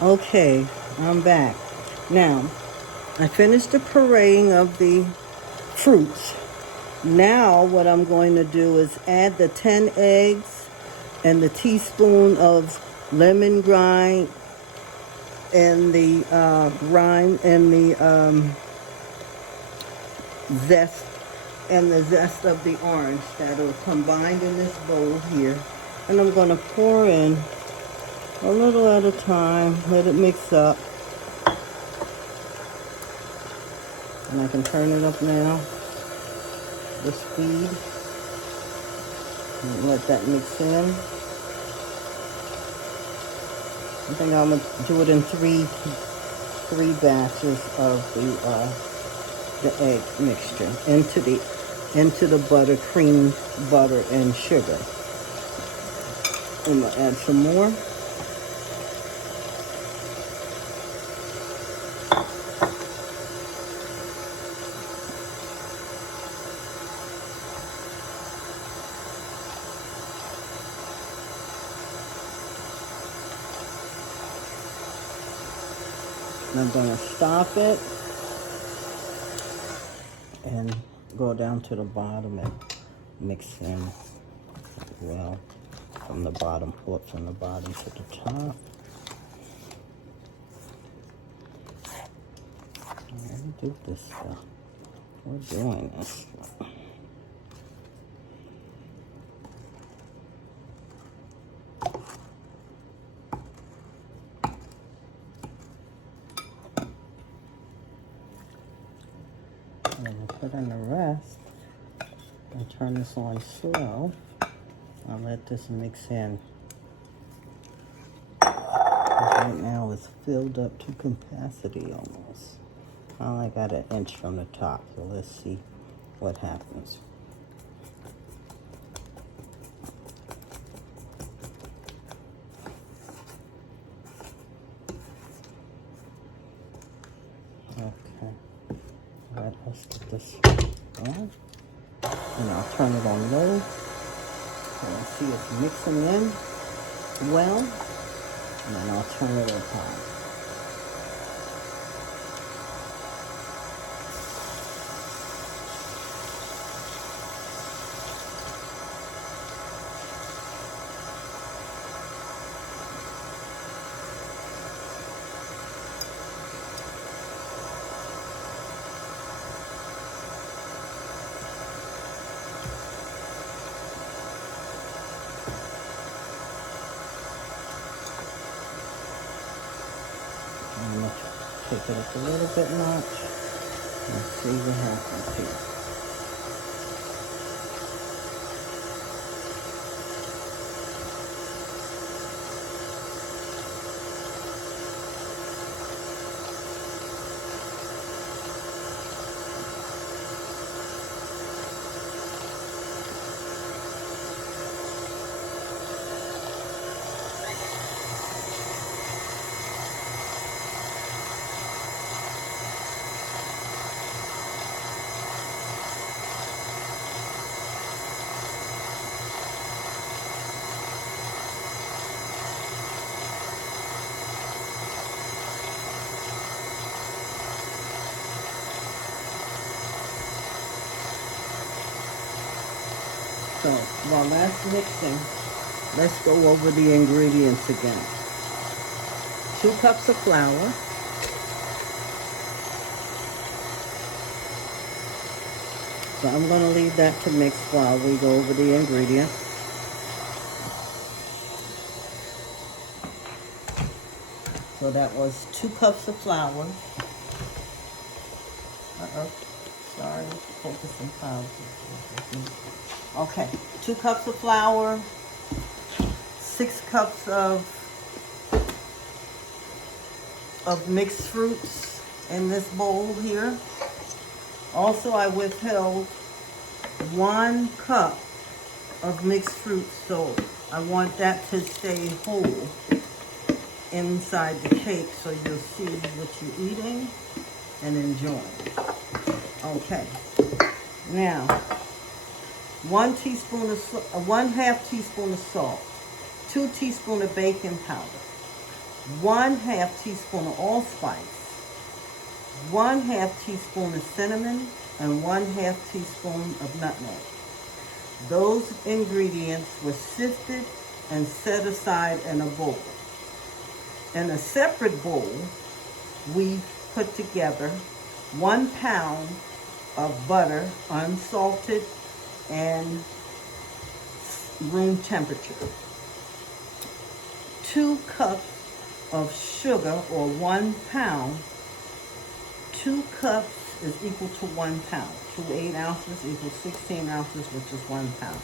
Okay, I'm back. Now, I finished the pureeing of the fruits. Now what I'm going to do is add the 10 eggs and the teaspoon of lemon rind and the rind and the zest and the zest of the orange that are combined in this bowl here. And I'm going to pour in a little at a time, let it mix up. And I can turn it up now, the speed, and let that mix in. I think I'm going to do it in three batches of the egg mixture into the butter, cream butter, and sugar. I'm going to add some more. And I'm going to stop it and go down to the bottom and mix in well from the bottom, pull it from the bottom to the top. Let me do this stuff. We're doing this. And we'll put in the rest and turn this on slow. I'll let this mix in. Right now it's filled up to capacity almost. I only got an inch from the top, so let's see what happens. Okay, all right, let's get this on. And I'll turn it on low. So see it's mixing in well. And then I'll turn it on high. I'm going to take it up a little bit notch and see what happens here. So while that's mixing, let's go over the ingredients again. 2 cups of flour. So I'm going to leave that to mix while we go over the ingredients. So that was 2 cups of flour. Sorry, focusing powder. Okay, 2 cups of flour, 6 cups of mixed fruits in this bowl here. Also, I withheld 1 cup of mixed fruits, so I want that to stay whole inside the cake so you'll see what you're eating and enjoying. Okay, now 1 teaspoon of 1/2 teaspoon of salt, 2 teaspoons of baking powder, 1/2 teaspoon of allspice, 1/2 teaspoon of cinnamon, and 1/2 teaspoon of nutmeg. Those ingredients were sifted and set aside in a bowl. In a separate bowl, we put together 1 pound of butter, unsalted and room temperature, 2 cups of sugar, or 1 pound. 2 cups is equal to 1 pound. 2 8 ounces equals 16 ounces, which is 1 pound.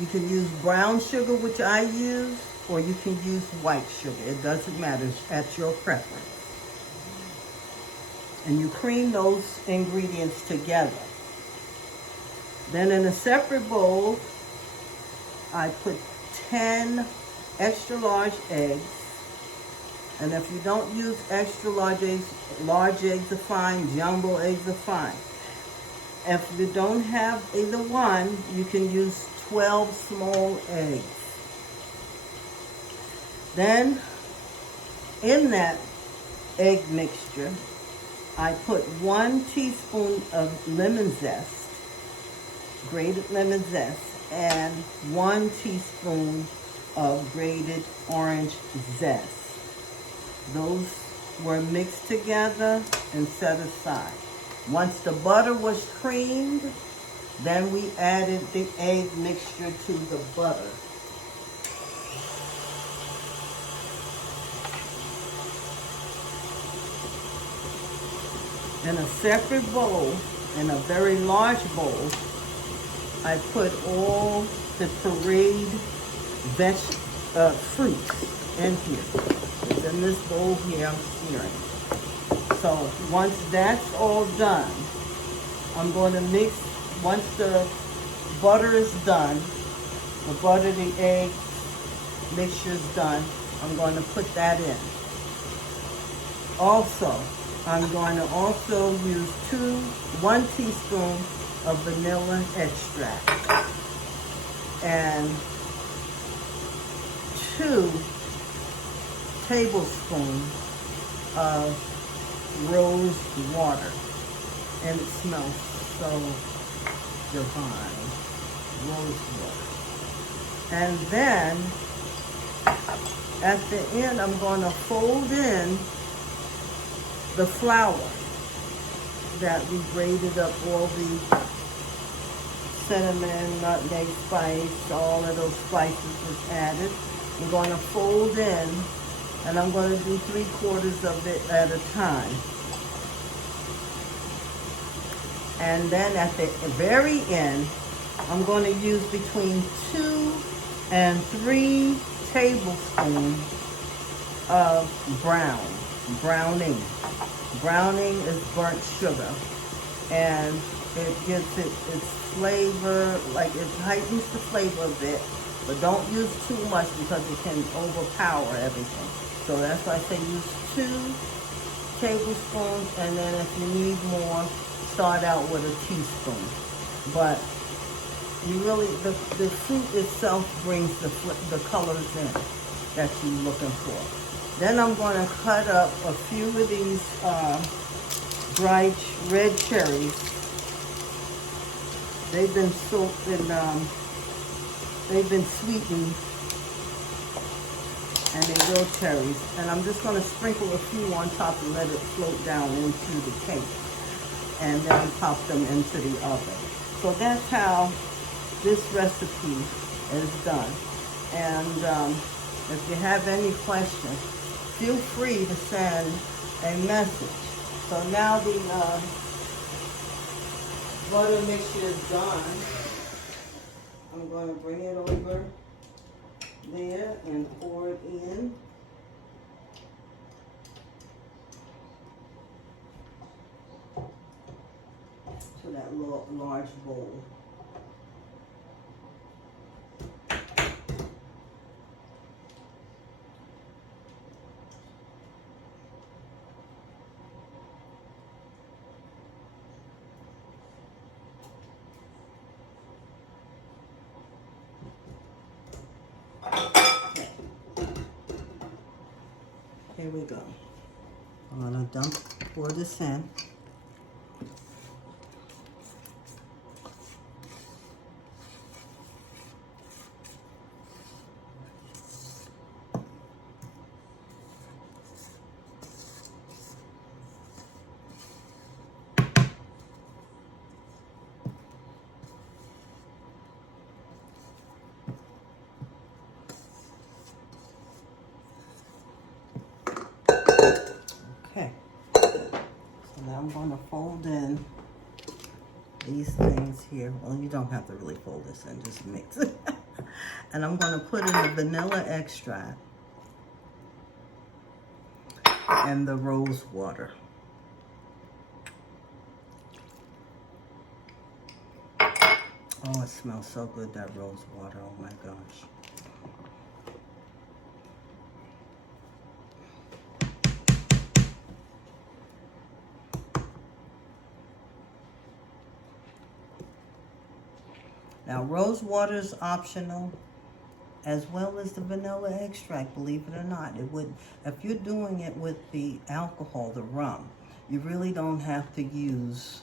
You can use brown sugar, which I use, or you can use white sugar. It doesn't matter, it's at your preference. And you cream those ingredients together. Then in a separate bowl, I put 10 extra large eggs. And if you don't use extra large eggs are fine, jumbo eggs are fine. If you don't have either one, you can use 12 small eggs. Then, in that egg mixture, I put 1 teaspoon of lemon zest, grated lemon zest, and 1 teaspoon of grated orange zest. Those were mixed together and set aside. Once the butter was creamed, then we added the egg mixture to the butter. In a separate bowl, in a very large bowl, I put all the pureed fruits in here. It's in this bowl here I'm searing. So once that's all done, I'm going to mix, once the butter is done, the butter, the egg mixture is done, I'm going to put that in. Also, I'm going to also use 1 teaspoon of vanilla extract and 2 tablespoons of rose water. And it smells so divine. Rose water. And then at the end, I'm going to fold in the flour that we grated up, all the cinnamon, nutmeg, spice, all of those spices was added. I'm going to fold in, and I'm going to do 3/4 of it at a time. And then at the very end, I'm going to use between 2 and 3 tablespoons of browning. Browning is burnt sugar, and it gives it its flavor, like it heightens the flavor a bit, but don't use too much because it can overpower everything. So that's why I say use 2 tablespoons, and then if you need more, start out with a teaspoon. But you really, the fruit itself brings the colors in that you're looking for. Then I'm going to cut up a few of these dried red cherries. They've been soaked in, they've been sweetened, and they're real cherries. And I'm just going to sprinkle a few on top and let it float down into the cake, and then pop them into the oven. So that's how this recipe is done. And if you have any questions, feel free to send a message. So now the butter mixture is done. I'm going to bring it over there and pour it in. To that large bowl. Here we go. I'm gonna pour this in. Okay, so now I'm going to fold in these things here. Well, you don't have to really fold this in, just mix it. And I'm going to put in the vanilla extract and the rose water. Oh, it smells so good, that rose water. Oh my gosh. Now, rose water is optional, as well as the vanilla extract, believe it or not. It would, if you're doing it with the alcohol, the rum, you really don't have to use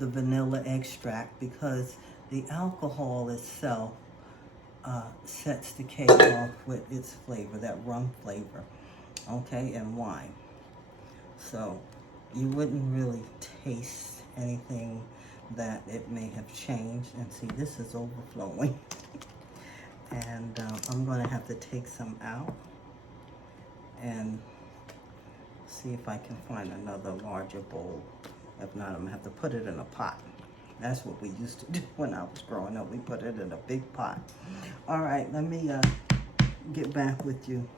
the vanilla extract because the alcohol itself sets the cake off with its flavor, that rum flavor, okay, and wine. So you wouldn't really taste anything that it may have changed. And see, this is overflowing. And I'm going to have to take some out and see if I can find another larger bowl. If not, I'm going to have to put it in a pot. That's what we used to do when I was growing up. We put it in a big pot. All right, let me get back with you.